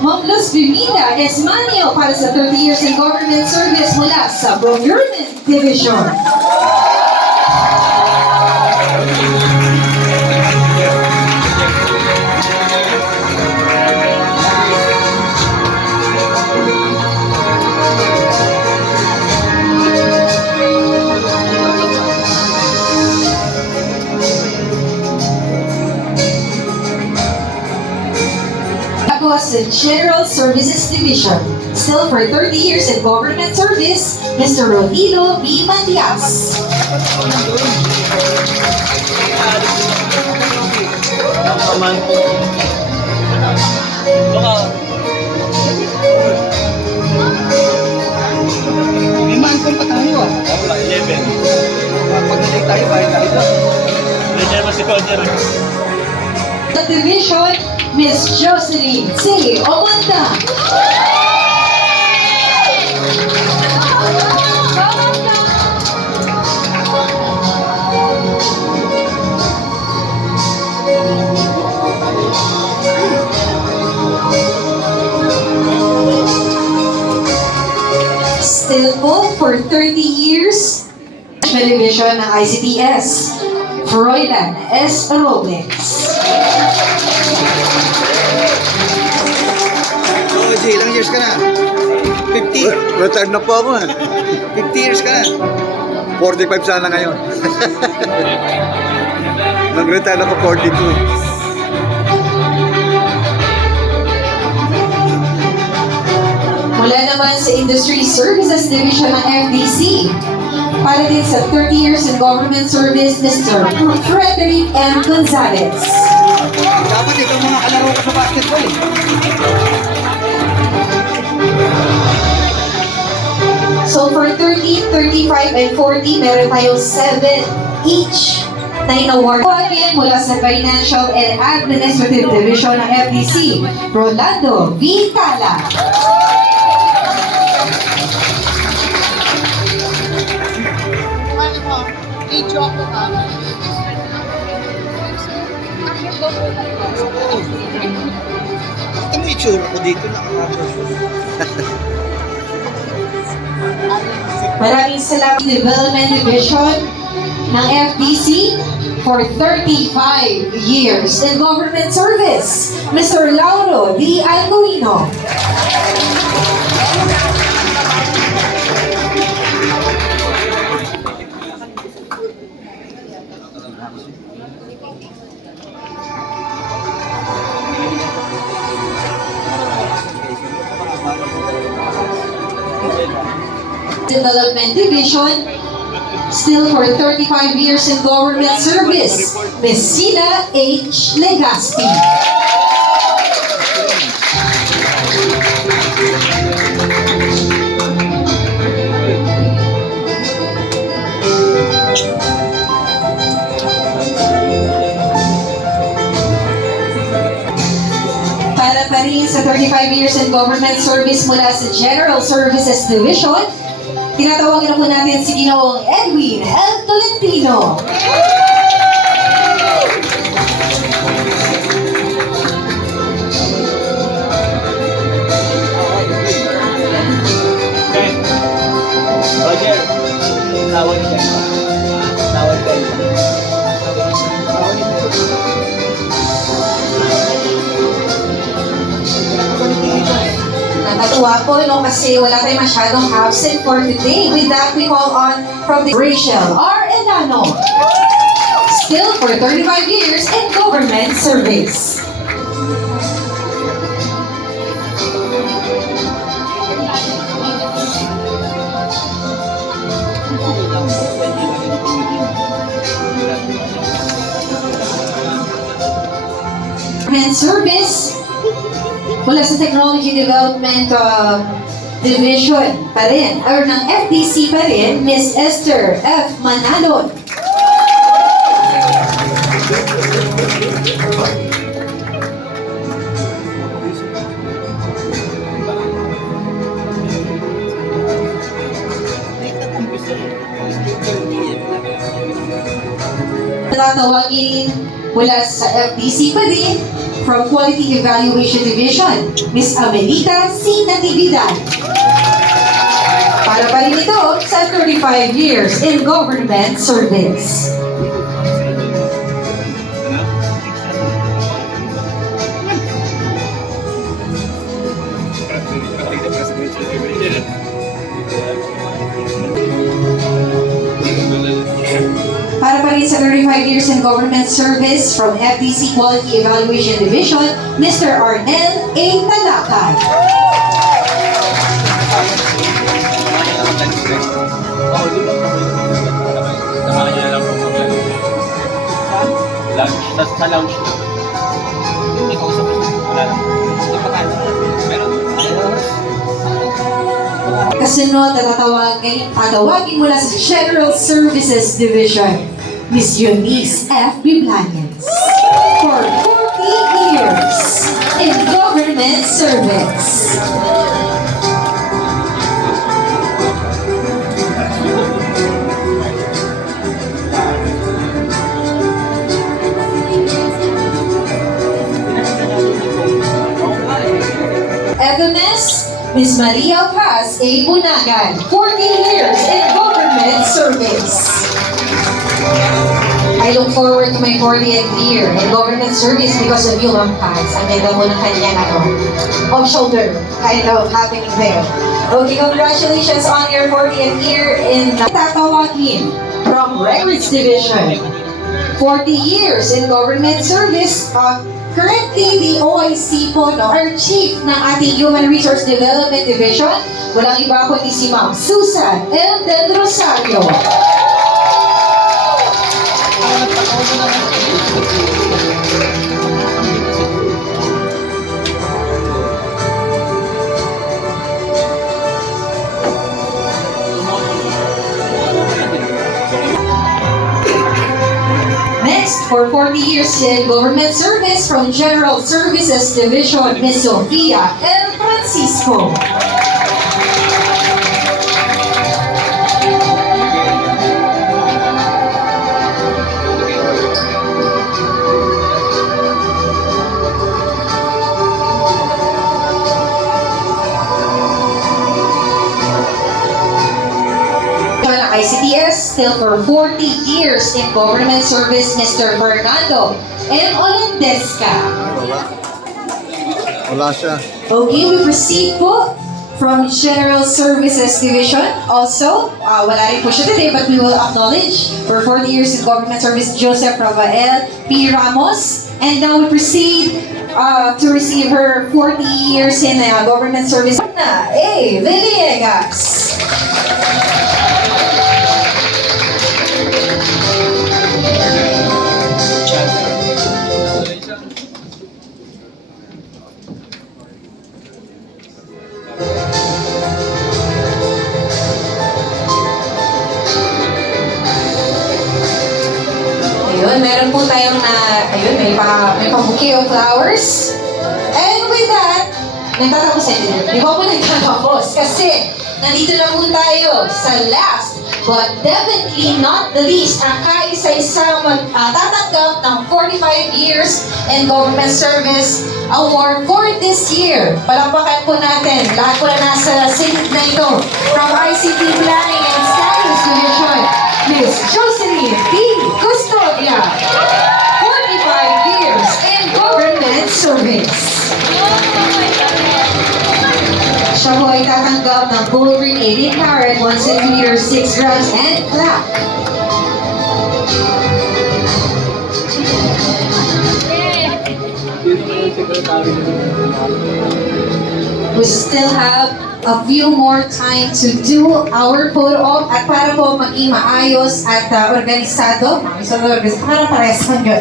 Ma'am Luz Biminda Esmanio para sa 30 years in government service mula sa Procurement Division. Sa General Services Division. Still for 30 years in government service, Mr. Rodilo B. Matias. May maangkong pa tayo ah. 11. Pag nalig tayo, bayad tayo doon. Nandiyan ba si Roger? The division, Miss Jocelyn C. Omanda. Still po for 30 years, Division ng ICTS, Froilan S. Robles. Oh, Jay, ilang years ka na? 50. Retired na po ako eh. 50 years ka na. 45 sana ngayon. Nag-retire ako 42. Mula naman sa Industry Services Division ng FDC. Para din sa 30 years in government service, Mr. Frederick M. Gonzalez. Dapat ito mga kalaro ko sa basketball eh. So for 30, 35, and 40, meron tayong 7 each na in-award. Again, mula sa Financial and Administrative Division ng FDC, Rolando V. Tala. Ito mo itsura ko dito, nakakapos. Maraming salamat Development Division ng FDC for 35 years in government service, Mr. Lauro D. Alguino. Development Division, still for 35 years in government service, Ms. Sila H. Legaspi. Para pa rin sa 35 years in government service mula sa General Services Division, tinatawagan na po natin si Ginoong Edwin L. Tolentino. Roger, tawag ka. Tawag ka. Nakatuwa po, no, kasi wala tayong masyadong absent for today. With that, we call on from the Rachel R. Enano. Still for 35 years in government service. Government service mula sa Technology Development Division pa rin, or ng FDC pa rin, Ms. Esther F. Manalon. Tatawagin mula sa FDC pa din, from Quality Evaluation Division, Ms. Amelita C. Natividad. Para pa rin ito sa 35 years in government service. Para pa rin sa 35 years in government service from FDC Quality Evaluation Division, Mr. Arnel A. Talakay. Sa lounge. May kausap ko. Wala lang. Kasunod na tatawagin mula sa General Services Division, Ms. Eunice F. Biblanes. For 40 years in government service. FMS, Ms. Maria Paz A. Bunagan, 40 years in government service. I look forward to my 40th year in government service because of you, Ma'am Paz. Ang ganda mo ng kanyang off-shoulder kind of happening there. Okay, congratulations on your 40th year in tatawagin from Records Division. 40 years in government service. Currently, the OIC po, no, our chief ng ating Human Resource Development Division, walang iba kundi si Ma'am Susan L. Del Rosario. Next, for 40 years in government service from General Services Division, Ms. Sofia L. Francisco. ICTS, still for 40 years in government service, Mr. Fernando M. Olandesca. Wala siya. Okay, we proceed po from General Services Division. Also, wala rin po siya today, but we will acknowledge for 40 years in government service, Joseph Rafael P. Ramos. And now we proceed to receive her 40 years in government service, Ana A. Villegas. Ayun, meron po tayong ayun, may bouquet of flowers. And with that, nagtatapos na din. Di ba po nagtatapos? Kasi, nandito na po tayo sa last, but definitely not the least, ang kaisa-isang tatanggap ng 45 years in government service award for this year. Palakpakan po natin, lahat po na nasa silid na ito from ICT Planning and Studies Division, Ms. Jocelyn P. Custodia, 45 years in government service. Siya po ay tatanggap ng gold ring 18 carat, 1 centimeter, 6 grams, and plaque. We still have a few more time to do our photo op at para po maging maayos at organisado, para parehas lang yun.